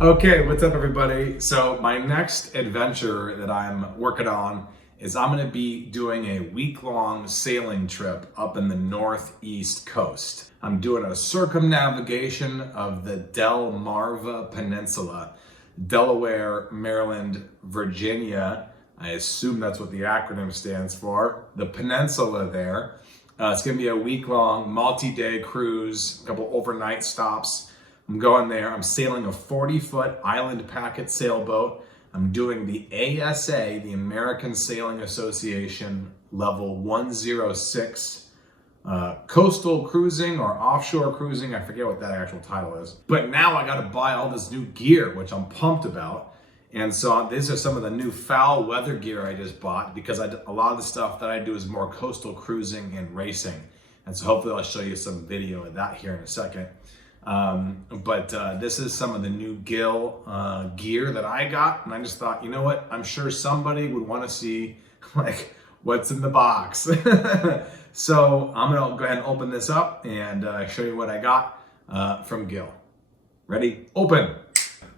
Okay, what's up everybody? So my next adventure that I'm working on is I'm gonna be doing a week-long sailing trip up in the northeast coast. I'm doing a circumnavigation of the DELMARVA Peninsula, Delaware, Maryland, Virginia. I assume that's what the acronym stands for. The peninsula there. It's gonna be a week-long, multi-day cruise, a couple overnight stops. I'm going there. I'm sailing a 40-foot island packet sailboat. I'm doing the ASA, the American Sailing Association, level 106 coastal cruising or offshore cruising. I forget what that actual title is. But now I got to buy all this new gear, which I'm pumped about. And so these are some of the new foul weather gear I just bought because a lot of the stuff that I do is more coastal cruising and racing. And so hopefully I'll show you some video of that here in a second. This is some of the new Gill gear that I got, and I just thought, you know what, I'm sure somebody would want to see like what's in the box. So I'm gonna go ahead and open this up and show you what I got from Gill. Ready? Open.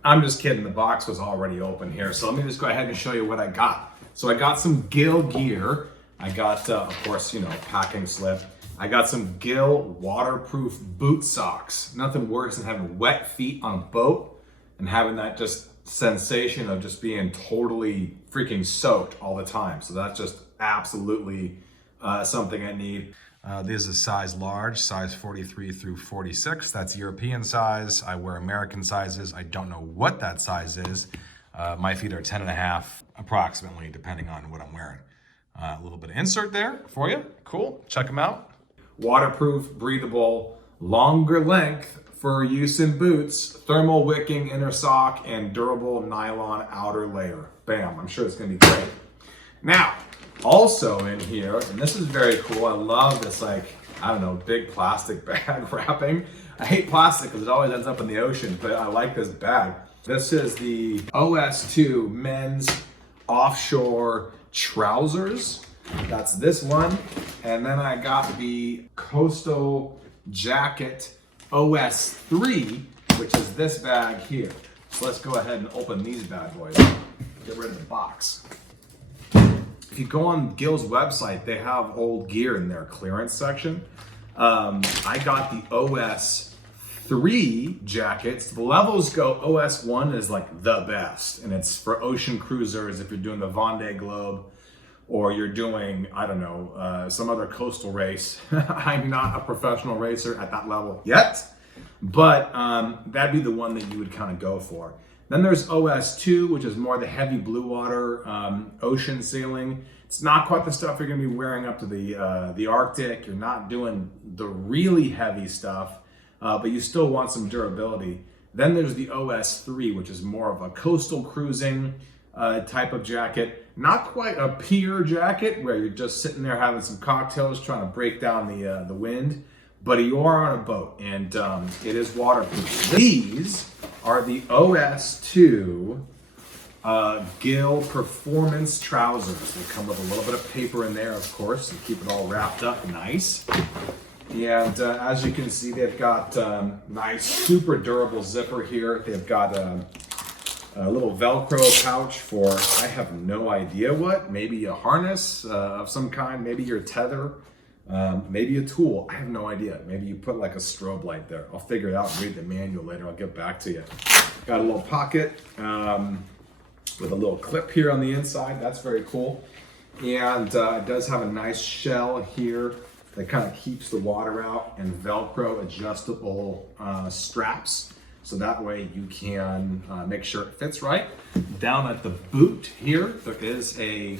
I'm just kidding, the box was already open here, so let me just go ahead and show you what I got. So I got some Gill gear. I got of course, you know, packing slip. I got some Gill waterproof boot socks. Nothing worse than having wet feet on a boat and having that just sensation of just being totally freaking soaked all the time. So that's just absolutely something I need. This is size large, size 43 through 46. That's European size. I wear American sizes. I don't know what that size is. My feet are 10.5 approximately, depending on what I'm wearing. A little bit of insert there for you. Cool, check them out. Waterproof, breathable, longer length for use in boots, thermal wicking inner sock, and durable nylon outer layer. Bam, I'm sure it's gonna be great. Now, also in here, and this is very cool, I love this like, I don't know, big plastic bag wrapping. I hate plastic because it always ends up in the ocean, but I like this bag. This is the OS2 men's offshore trousers. That's this one. And then I got the Coastal Jacket OS3, which is this bag here. So let's go ahead and open these bad boys. Get rid of the box. If you go on Gill's website, they have old gear in their clearance section. I got the OS3 jackets. The levels go, OS1 is like the best, and it's for ocean cruisers if you're doing the Vendée Globe, or you're doing, I don't know, some other coastal race. I'm not a professional racer at that level yet, but that'd be the one that you would kind of go for. Then there's OS2, which is more the heavy blue water ocean sailing. It's not quite the stuff you're gonna be wearing up to the Arctic. You're not doing the really heavy stuff, but you still want some durability. Then there's the OS3, which is more of a coastal cruising type of jacket. Not quite a pier jacket where you're just sitting there having some cocktails trying to break down the wind, but you are on a boat and it is waterproof. These are the OS2 Gill Performance Trousers. They come with a little bit of paper in there, of course, to keep it all wrapped up nice. And as you can see, they've got nice, super durable zipper here. They've got a little Velcro pouch for, I have no idea what, maybe a harness of some kind, maybe your tether, maybe a tool, I have no idea. Maybe you put like a strobe light there. I'll figure it out and read the manual later, I'll get back to you. Got a little pocket with a little clip here on the inside, that's very cool. And it does have a nice shell here that kind of keeps the water out, and Velcro adjustable straps. So that way you can make sure it fits right. Down at the boot here, there is a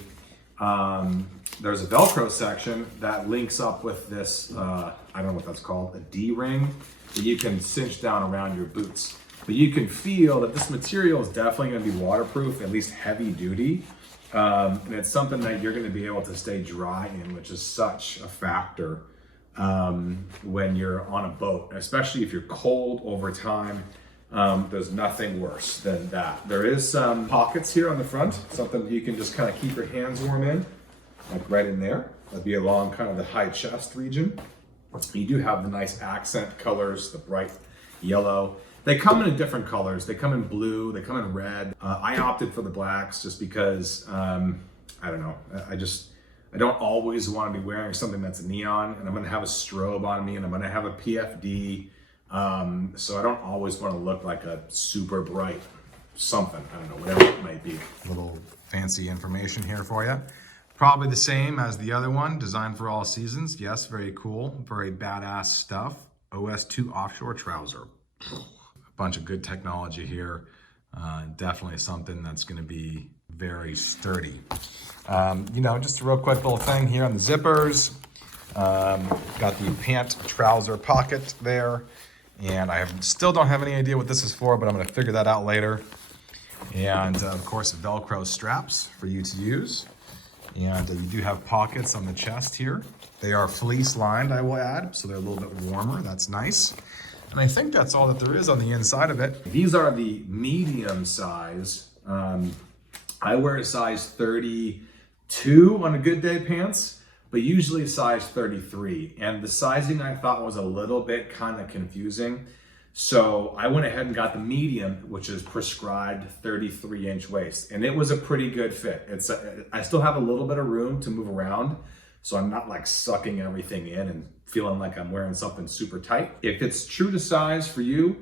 there's a Velcro section that links up with this, I don't know what that's called, a D-ring that you can cinch down around your boots. But you can feel that this material is definitely gonna be waterproof, at least heavy duty. And it's something that you're gonna be able to stay dry in, which is such a factor when you're on a boat, especially if you're cold over time. There's nothing worse than that. There is some pockets here on the front, something you can just kind of keep your hands warm in, like right in there. That'd be along kind of the high chest region. You do have the nice accent colors, the bright yellow. They come in different colors. They come in blue, they come in red. I opted for the blacks just because, I don't know, I don't always want to be wearing something that's neon, and I'm gonna have a strobe on me, and I'm gonna have a PFD. So I don't always want to look like a super bright something. I don't know, whatever it might be. A little fancy information here for you. Probably the same as the other one, designed for all seasons. Yes, very cool, very badass stuff. OS2 offshore trouser. A bunch of good technology here. Definitely something that's going to be very sturdy. You know, just a real quick little thing here on the zippers. Got the pant trouser pocket there. And I still don't have any idea what this is for, but I'm going to figure that out later. And of course, Velcro straps for you to use. And you do have pockets on the chest here. They are fleece lined, I will add, so they're a little bit warmer. That's nice. And I think that's all that there is on the inside of it. These are the medium size. I wear a size 32 on a good day pants, but usually a size 33. And the sizing I thought was a little bit kind of confusing. So I went ahead and got the medium, which is prescribed 33-inch waist. And it was a pretty good fit. I still have a little bit of room to move around, so I'm not like sucking everything in and feeling like I'm wearing something super tight. If it's true to size for you,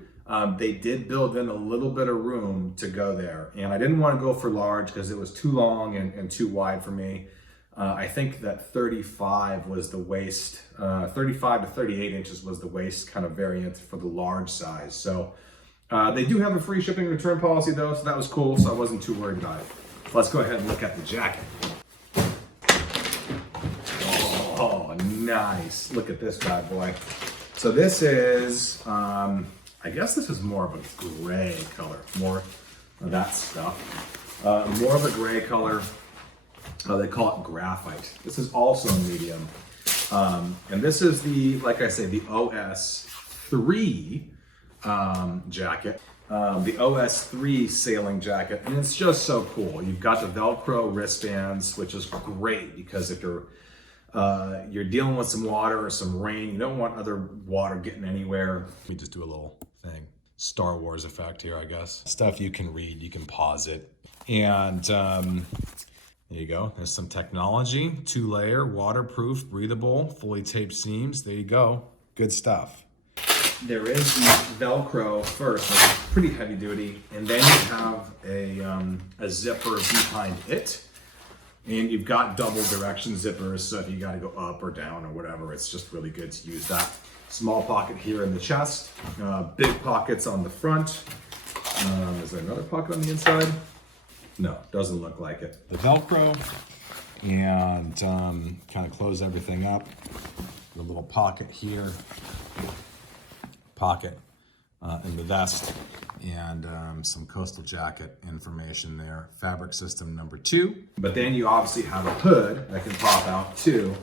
they did build in a little bit of room to go there. And I didn't want to go for large because it was too long and too wide for me. I think that 35 was the waist, 35 to 38 inches was the waist kind of variant for the large size. So they do have a free shipping return policy though, so that was cool, so I wasn't too worried about it. Let's go ahead and look at the jacket. Oh, nice. Look at this bad boy. So this is, I guess this is more of a gray color, more of that stuff. More of a gray color. They call it graphite. This is also medium. And this is the, like I say, the OS3 jacket. The OS3 sailing jacket. And it's just so cool. You've got the Velcro wristbands, which is great because if you're dealing with some water or some rain, you don't want other water getting anywhere. Let me just do a little thing. Star Wars effect here, I guess. Stuff you can read, you can pause it. And there you go. There's some technology. 2-layer, waterproof, breathable, fully taped seams. There you go. Good stuff. There is the Velcro first, which is pretty heavy duty, and then you have a zipper behind it. And you've got double direction zippers, so if you got to go up or down or whatever, it's just really good to use that. Small pocket here in the chest, big pockets on the front. Is there another pocket on the inside? No, doesn't look like it. The Velcro, and kind of close everything up. The little pocket here, pocket in the vest, and some coastal jacket information there. Fabric system number 2. But then you obviously have a hood that can pop out too,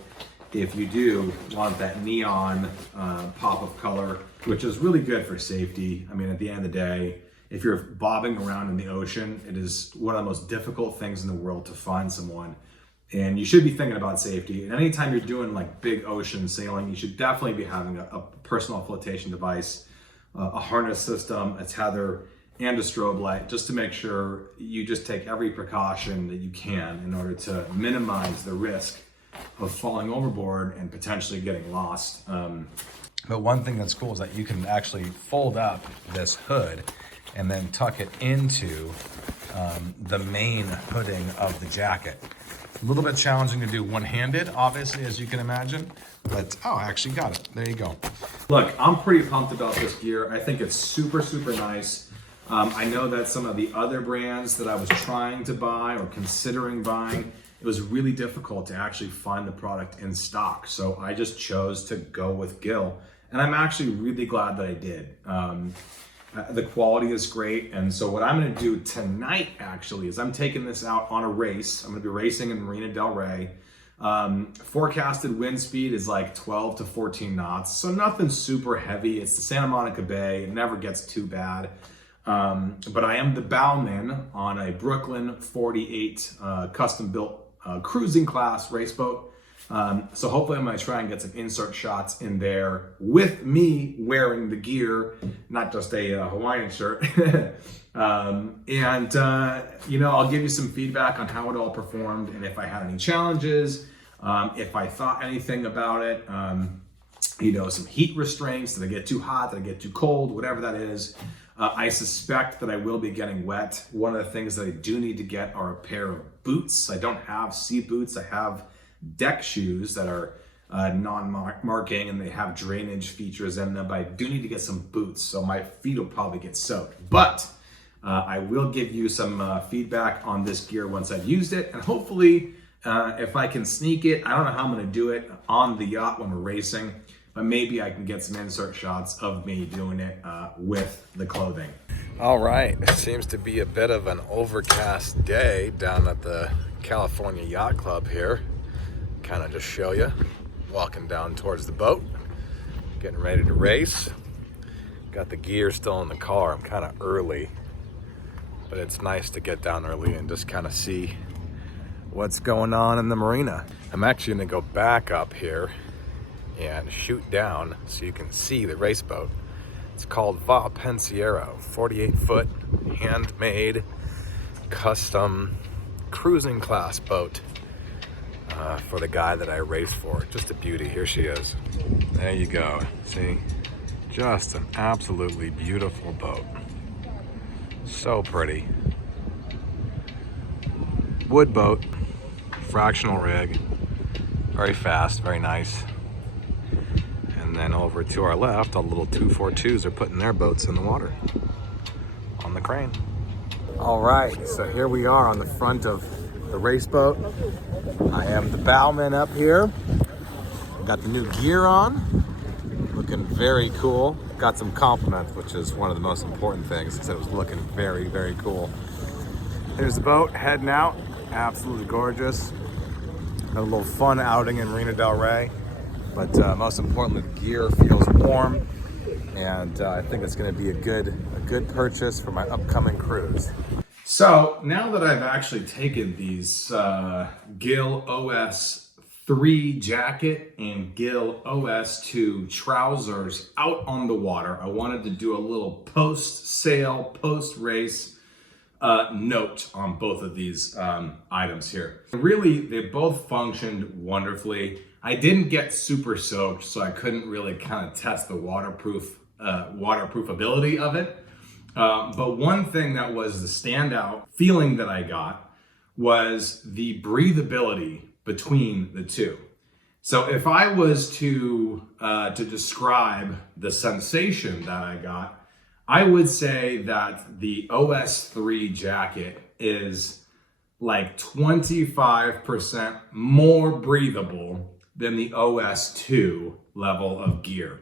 if you do want that neon pop of color, which is really good for safety. I mean, at the end of the day, if you're bobbing around in the ocean, it is one of the most difficult things in the world to find someone. And you should be thinking about safety. And anytime you're doing like big ocean sailing, you should definitely be having a personal flotation device, a harness system, a tether, and a strobe light, just to make sure you just take every precaution that you can in order to minimize the risk of falling overboard and potentially getting lost. But one thing that's cool is that you can actually fold up this hood and then tuck it into the main hooding of the jacket. A little bit challenging to do one-handed, obviously, as you can imagine, but oh, I actually got it. There you go. Look, I'm pretty pumped about this gear. I think it's super, super nice. I know that some of the other brands that I was trying to buy or considering buying, it was really difficult to actually find the product in stock. So I just chose to go with Gill, and I'm actually really glad that I did. The quality is great, and so what I'm going to do tonight actually is I'm taking this out on a race. I'm going to be racing in Marina del Rey. Forecasted wind speed is like 12 to 14 knots, so nothing super heavy. It's the Santa Monica Bay. It never gets too bad. But I am the bowman on a Brooklyn 48 custom-built cruising class race boat. So hopefully I'm gonna try and get some insert shots in there with me wearing the gear, not just a Hawaiian shirt. You know, I'll give you some feedback on how it all performed and if I had any challenges, if I thought anything about it, you know, some heat restraints. Did I get too hot? Did I get too cold? Whatever that is. I suspect that I will be getting wet. One of the things that I do need to get are a pair of boots. I don't have sea boots. I have deck shoes that are non-marking and they have drainage features in them, but I do need to get some boots, so my feet will probably get soaked. But I will give you some feedback on this gear once I've used it, and hopefully if I can sneak it, I don't know how I'm gonna do it on the yacht when we're racing, but maybe I can get some insert shots of me doing it with the clothing. All right, it seems to be a bit of an overcast day down at the California Yacht Club here. Kind of just show you, walking down towards the boat, getting ready to race. Got the gear still in the car. I'm kind of early, but it's nice to get down early and just kind of see what's going on in the marina. I'm actually gonna go back up here and shoot down so you can see the race boat. It's called Va Pensiero, 48-foot, handmade, custom cruising class boat. For the guy that I race for. Just a beauty. Here she is. There you go. See? Just an absolutely beautiful boat. So pretty. Wood boat. Fractional rig. Very fast. Very nice. And then over to our left, all the little 242s are putting their boats in the water. On the crane. All right. So here we are on the front of the race boat. I am the bowman up here. Got the new gear on. Looking very cool. Got some compliments, which is one of the most important things. I said it was looking very, very cool. Here's the boat heading out. Absolutely gorgeous. Had a little fun outing in Marina del Rey. But most importantly, the gear feels warm. And I think it's going to be a good purchase for my upcoming cruise. So now that I've actually taken these Gill OS3 jacket and Gill OS2 trousers out on the water, I wanted to do a little post-sale, post-race note on both of these items here. Really, they both functioned wonderfully. I didn't get super soaked, so I couldn't really kind of test the waterproofability of it. But one thing that was the standout feeling that I got was the breathability between the two. So if I was to describe the sensation that I got, I would say that the OS3 jacket is like 25% more breathable than the OS2 level of gear.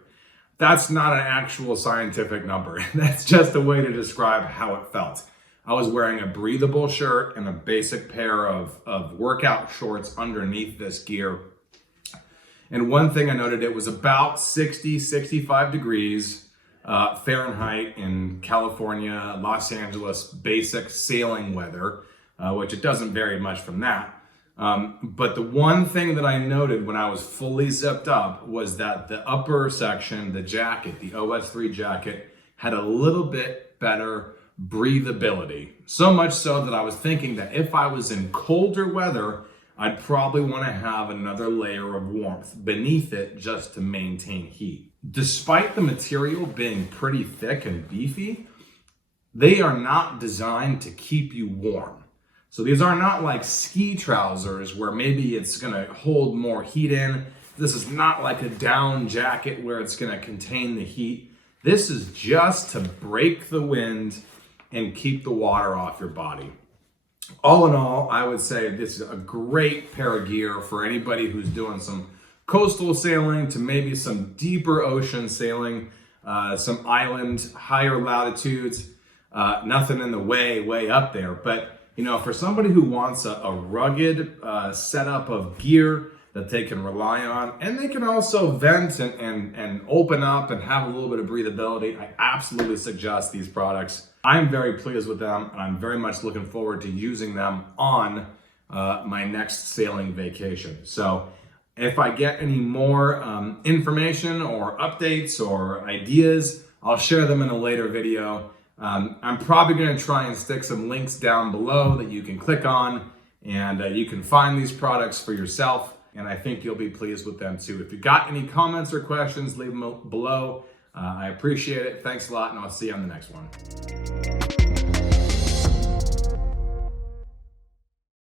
That's not an actual scientific number. That's just a way to describe how it felt. I was wearing a breathable shirt and a basic pair of workout shorts underneath this gear. And one thing I noted, it was about 60, 65 degrees Fahrenheit in California, Los Angeles, basic sailing weather, which it doesn't vary much from that. But the one thing that I noted when I was fully zipped up was that the upper section, the jacket, the OS3 jacket, had a little bit better breathability. So much so that I was thinking that if I was in colder weather, I'd probably want to have another layer of warmth beneath it just to maintain heat. Despite the material being pretty thick and beefy, they are not designed to keep you warm. So these are not like ski trousers where maybe it's gonna hold more heat in. This is not like a down jacket where it's gonna contain the heat. This is just to break the wind and keep the water off your body. All in all, I would say this is a great pair of gear for anybody who's doing some coastal sailing to maybe some deeper ocean sailing, some island, higher latitudes, nothing in the way up there. But you know, for somebody who wants a rugged setup of gear that they can rely on, and they can also vent and open up and have a little bit of breathability, I absolutely suggest these products. I'm very pleased with them, and I'm very much looking forward to using them on my next sailing vacation. So If I get any more information or updates or ideas, I'll share them in a later video. I'm probably going to try and stick some links down below that you can click on, and you can find these products for yourself, and I think you'll be pleased with them too. If you got any comments or questions, leave them below. I appreciate it. Thanks a lot, and I'll see you on the next one.